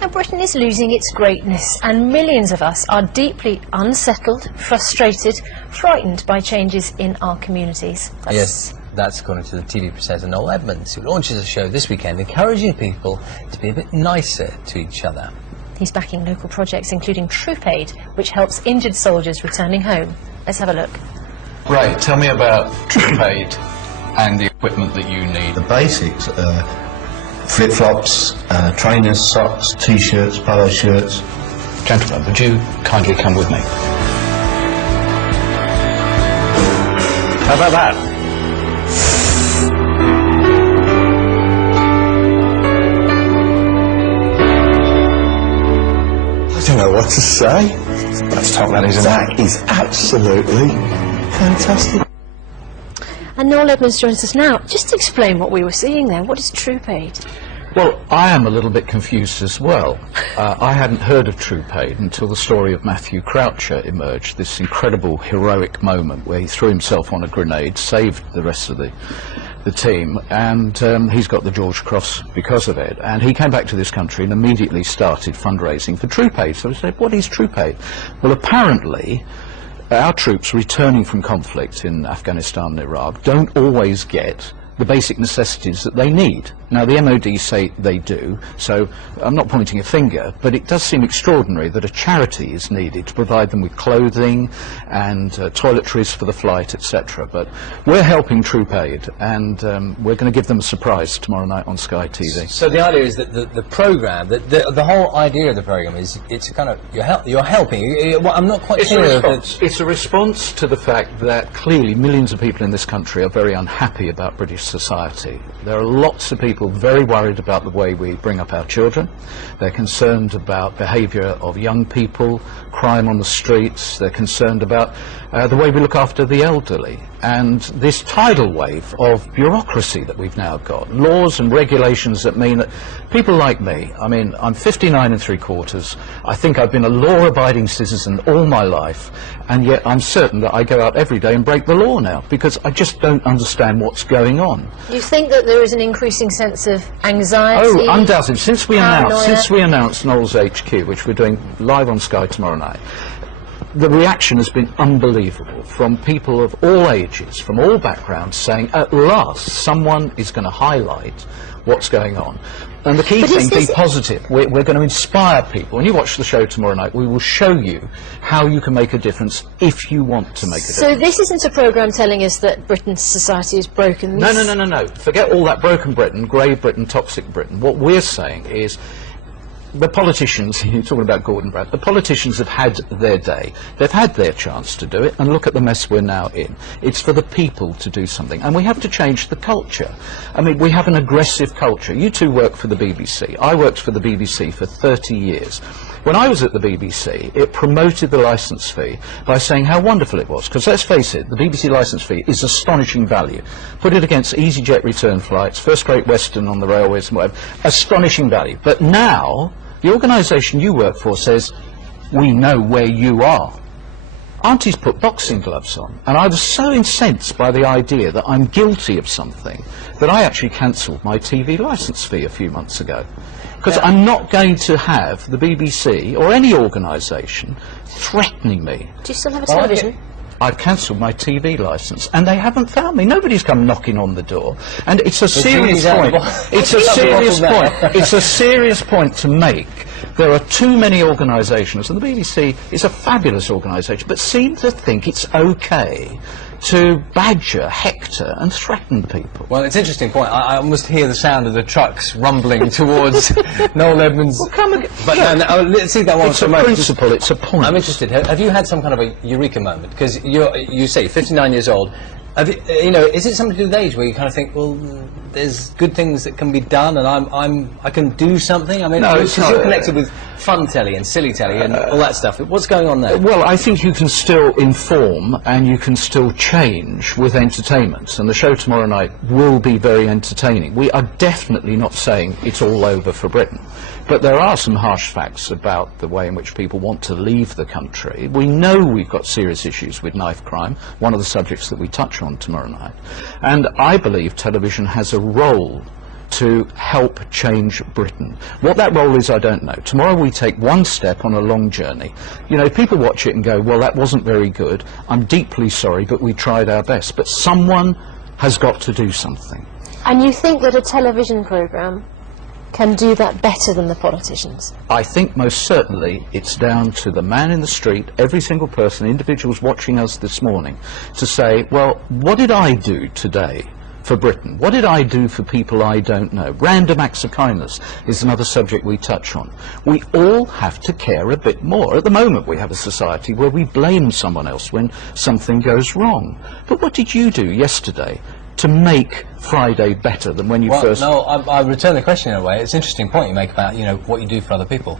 Now, Britain is losing its greatness, and millions of us are deeply unsettled, frustrated, frightened by changes in our communities. Yes, that's according to the TV presenter Noel Edmonds, who launches a show this weekend encouraging people to be a bit nicer to each other. He's backing local projects including Troop Aid, which helps injured soldiers returning home. Let's have a look. Ray, tell me about Troop Aid and the equipment that you need. The basics, flip-flops, trainers, socks, t-shirts, polo shirts. Gentlemen, would you kindly come with me? How about that? I don't know what to say. That's top, that isn't it? That is absolutely fantastic. And Noel Edmonds joins us now. Just explain what we were seeing there. What is Troop Aid? Well, I am a little bit confused as well. I hadn't heard of Troop Aid until the story of Matthew Croucher emerged, this incredible heroic moment where he threw himself on a grenade, saved the rest of the team, and he's got the George Cross because of it. And he came back to this country and immediately started fundraising for Troop Aid. So we said, what is Troop Aid? Well, apparently our troops returning from conflict in Afghanistan and Iraq don't always get the basic necessities that they need. Now, the MOD say they do, so I'm not pointing a finger, but it does seem extraordinary that a charity is needed to provide them with clothing and toiletries for the flight, etc. But we're helping Troop Aid, and we're going to give them a surprise tomorrow night on Sky TV. So the idea is that the programme, the whole idea of the programme is it's a kind of, you're helping. I'm not quite clear. It's a response to the fact that clearly millions of people in this country are very unhappy about British society. There are lots of people very worried about the way we bring up our children. They're concerned about behaviour of young people, crime on the streets. They're concerned about the way we look after the elderly. And this tidal wave of bureaucracy that we've now got, laws and regulations that mean that people like me, I mean, I'm 59 3/4, I think I've been a law-abiding citizen all my life, and yet I'm certain that I go out every day and break the law now, because I just don't understand what's going on. Do you think that there is an increasing sense of anxiety? Oh, undoubtedly. Since we paranoia? announced Noel's HQ, which we're doing live on Sky tomorrow night, the reaction has been unbelievable from people of all ages, from all backgrounds, saying at last someone is going to highlight what's going on. And the key thing, be positive. We're going to inspire people. When you watch the show tomorrow night, we will show you how you can make a difference if you want to make a difference. So this isn't a programme telling us that Britain's society is broken? No. Forget all that broken Britain, grey Britain, toxic Britain. What we're saying is, the politicians, you're talking about Gordon Brown, the politicians have had their day. They've had their chance to do it, and look at the mess we're now in. It's for the people to do something, and we have to change the culture. I mean, we have an aggressive culture. You two work for the BBC. I worked for the BBC for 30 years. When I was at the BBC, it promoted the licence fee by saying how wonderful it was, because let's face it, the BBC licence fee is astonishing value. Put it against EasyJet return flights, First Great Western on the railways and whatever, astonishing value. But now, the organisation you work for says, we know where you are. Auntie's put boxing gloves on, and I was so incensed by the idea that I'm guilty of something that I actually cancelled my TV licence fee a few months ago. Because I'm not going to have the BBC or any organisation threatening me. Do you still have a television? I've cancelled my TV licence, and they haven't found me. Nobody's come knocking on the door, and it's a serious point. It's a serious point. It's a serious point to make. There are too many organisations, and the BBC is a fabulous organisation, but seem to think it's okay to badger, hector and threaten people. Well, it's an interesting point. I almost hear the sound of the trucks rumbling towards Noel Edmonds. Well, come again. But yeah. no, let's see that one it's for a moment. principle, it's a point. I'm interested. Have you had some kind of a eureka moment? Because you say 59 years old. Have you know, is it something to do with age where you kind of think, well, there's good things that can be done, and I can do something? I mean, no, because you're connected with fun telly and silly telly and all that stuff. What's going on there? Well, I think you can still inform and you can still change with entertainment, and the show tomorrow night will be very entertaining. We are definitely not saying it's all over for Britain, but there are some harsh facts about the way in which people want to leave the country. We know we've got serious issues with knife crime, one of the subjects that we touch on tomorrow night, and I believe television has a role to help change Britain. What that role is, I don't know. Tomorrow we take one step on a long journey. You know, people watch it and go, well, that wasn't very good. I'm deeply sorry, but we tried our best. But someone has got to do something. And you think that a television programme can do that better than the politicians? I think most certainly it's down to the man in the street, every single person, individuals watching us this morning, to say, well, what did I do today for Britain? What did I do for people I don't know? Random acts of kindness is another subject we touch on. We all have to care a bit more. At the moment we have a society where we blame someone else when something goes wrong. But what did you do yesterday to make Friday better than when you first... No, I return the question in a way. It's an interesting point you make about, you know, what you do for other people.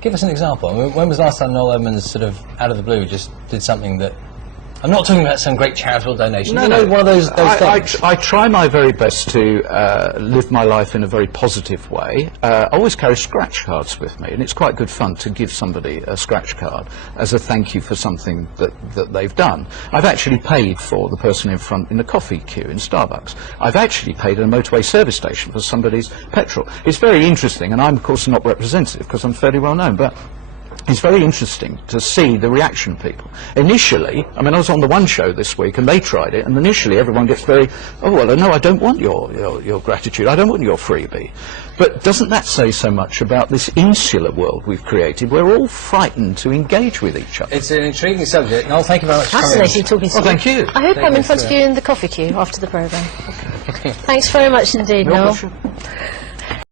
Give us an example. I mean, when was the last time Noel Edmonds sort of, out of the blue, just did something that... I'm not talking about some great charitable donation. No, you know, one of those things. I try my very best to live my life in a very positive way. I always carry scratch cards with me, and it's quite good fun to give somebody a scratch card as a thank you for something that they've done. I've actually paid for the person in front in the coffee queue in Starbucks. I've actually paid at a motorway service station for somebody's petrol. It's very interesting, and I'm of course not representative because I'm fairly well known, but it's very interesting to see the reaction of people. Initially, I mean, I was on the One show this week and they tried it, and initially everyone gets very, oh, well, no, I don't want your gratitude, I don't want your freebie. But doesn't that say so much about this insular world we've created? We're all frightened to engage with each other. It's an intriguing subject. Noel, thank you very much for coming. Fascinating talking to you. Well, thank you. I hope I'm in front of you in the coffee queue after the programme. Thanks very much indeed, Noel. Pleasure.